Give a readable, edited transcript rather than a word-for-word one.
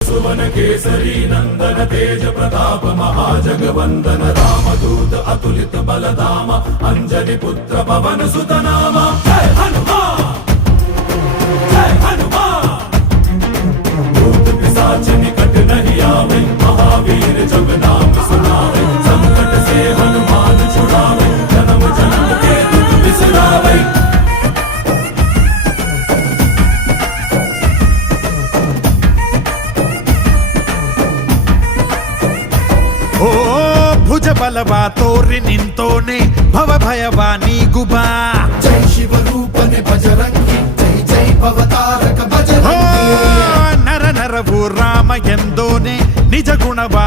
सुवन केसरी नंदन तेज प्रताप महाजगवंदन रामदूत अतुलित बलधाम अंजनी पुत्र पवन सुत नाम जय हनुमान जय हनुमान। भूत पिशाच निकट नहीं आवे महावीर जब नाम सुनावे संकट से हनुमान छुड़ावे जन्म जन्म के दुख बिसरावे। ಓ ಭುಜ ಬಲವಾ ತೋರಿ ನಿಂತೋನೆ ಭವ ಭಯವಾ ನೀಗುಬಾ ಜೈ ಶಿವರೂಪನೆ ಬಜರಂಗಿ ಜೈ ಜೈ ಭವತಾರಕ ಬಜರಂಗಿ ನರ ನರವು ರಾಮ ಎಂದೋನೆ ನಿಜ ಗುಣವಾ